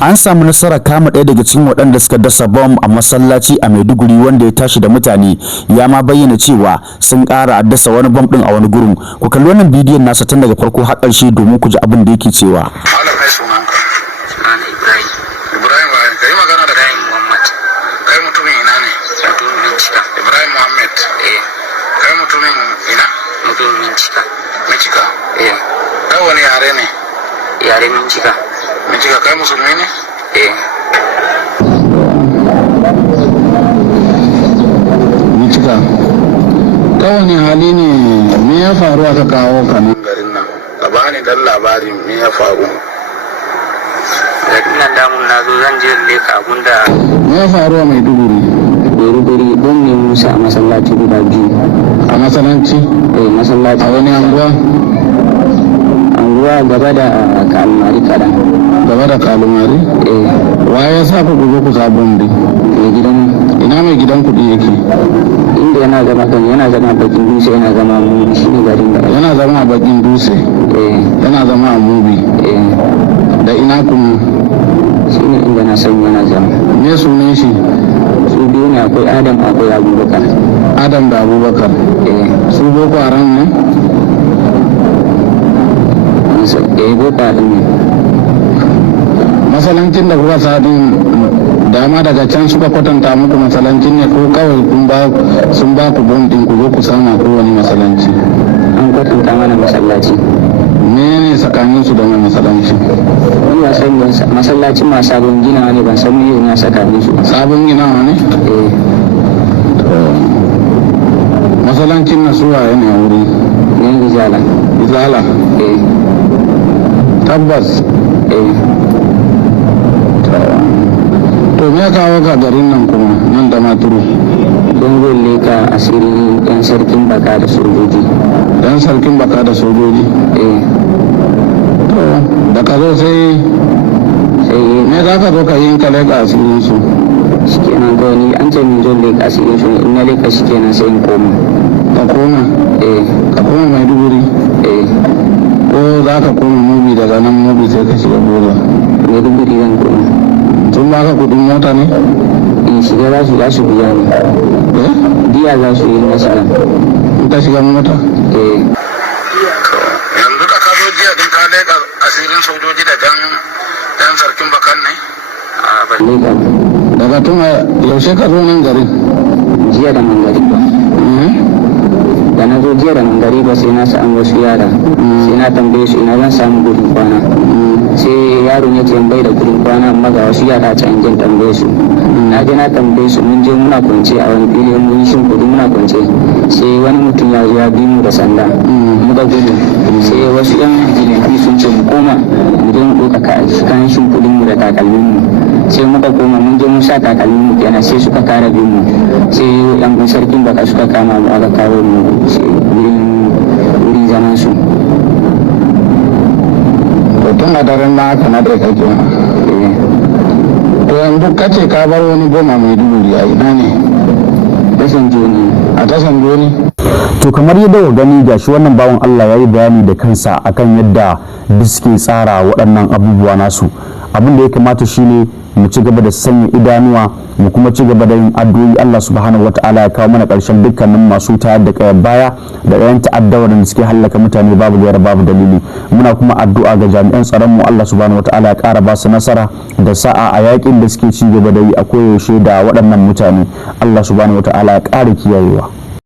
An samu nasarar kama ɗaya daga cikin waɗanda suka dasa bom a masallaci a Maiduguri wanda ya tashi da mutane, ya ma bayyana cewa sun ƙara dasa wani bom ɗin a wani gurin. Ku kalli wannan bidiyon nasa tun daga farko har ƙarshe domin ku ji abin da yake cewa. Malam mai sunanka? Sunana Ibrahim. Ibrahim ba kai magana da kai Muhammad. Kai mutumin ina ne? Mutumin Mincika. Ibrahim Muhammad. Kai mutumin ina? Mutumin Mincika. Mincika? Kai wani yare ne? Yare Mincika. Mincika kai musulmi ne? Mincika. Ta wani hali ne me ya faru aka kawo ka nan garin nan? Ka bani dan labarin me ya faru. Daga nan damun na zo zan je leka abunda Me ya faru a Maiduguri? Maiduguri don ne musa a masallaci guda biyu. A masallaci? Masallaci. A wani anguwa? Anguwa gaba da kalmari kaɗan. Gaba da kalmari? Wa ya sa ku zo ku sabon din? Mai gidan. Ina mai gidan kuɗi yake? Inda yana zama bakin dutse, yana zama mubi, shi ne garin da. Yana zama a bakin dutse? Yana zama a mubi? Da ina kuma? Shi ne inda na san yana zama. Me sunan shi? Su biyu ne, akwai Adam akwai Abubakar. Adam da Abubakar? Su Boko Haram ne? Boko Haram ne. Masalancin da kuka sadin dama daga can suka kwatanta muku masalancin ne ko kawai sun ba ku bom din ku zo ku sama ko wani masalanci? An kwatanta mana masallaci. Mene tsakanin su da mai masalanci? Wani wasan masallacin ma sabon ginawa ne, ban san me ne tsakanin su. Sabon ginawa ne? Masalancin na suwa yana wuri? Yan Izala. Izala? Tabbas? To me kawo ka garin nan kuma nan da maturu? Don zai leka asirin yan sarkin baka da sojoji. Yan sarkin baka da sojoji? To da ka zo sai me za ka zo ka yi ka leka asirin su? Shikenan kawai ni an ce min zo leka asirin su, in na leka shikenan sai in koma. Ka koma? Ka koma Maiduguri? Ko za ka koma mubi daga nan mubi sai ka shiga bola? Maiduguri zan koma. Sun ba ka kudin mota ne? In shiga za su biya ni. Biya za su yi na shiga. In ka shiga mota? Yanzu da ka zo jiya din ka leka asirin sojoji da yan sarkin bakan ne? Ban leka. Daga tun yaushe ka zo nan garin? Jiya da mangari ba. Da na zo jiya da mangari ba sai na samu wasu yara. Sai na tambaye su ina zan samu gudun kwana. Sai yaron ya ce bai da gurin kwana, amma ga wasu yara can jin tambaye su. Na je na tambaye su, mun je muna kwance a wani fili, mun shin kudi muna kwance. Sai wani mutum ya zo ya bi mu da sanda, muka gudu. Sai wasu yan jilefi sun ce mu koma mu je mu ɗauka kayan shin kudin mu da takalmin mu. Sai muka koma mun je mun sa takalmin mu kenan, sai suka kara bin mu. Sai yan sarkin baka suka kama mu aka kawo mu wurin zaman su. Tun a daren na haka na da kake to yanzu kace ka bar wani goma mai duburi a ina ne? Tashan Joni. A tashan Joni? To kamar yadda ku gani gashi wannan bawan Allah ya yi bayani da kansa akan yadda duk suke tsara waɗannan abubuwa nasu. Abin da ya kamata shine mu ci gaba da sanya idanuwa, mu kuma ci gaba da yin addu'o'i Allah subhanahu wataala ya kawo mana ƙarshen dukkanin masu tayar da kayan baya da ɗayan ta'addawa da suke hallaka mutane babu gaira babu dalili. Muna kuma addu'a ga jami'an tsaron mu, Allah subhanahu wataala ya ƙara ba su nasara da sa'a a yakin da suke ci gaba da yi a koyaushe da waɗannan mutane. Allah subhanahu wataala ya ƙara kiyayewa.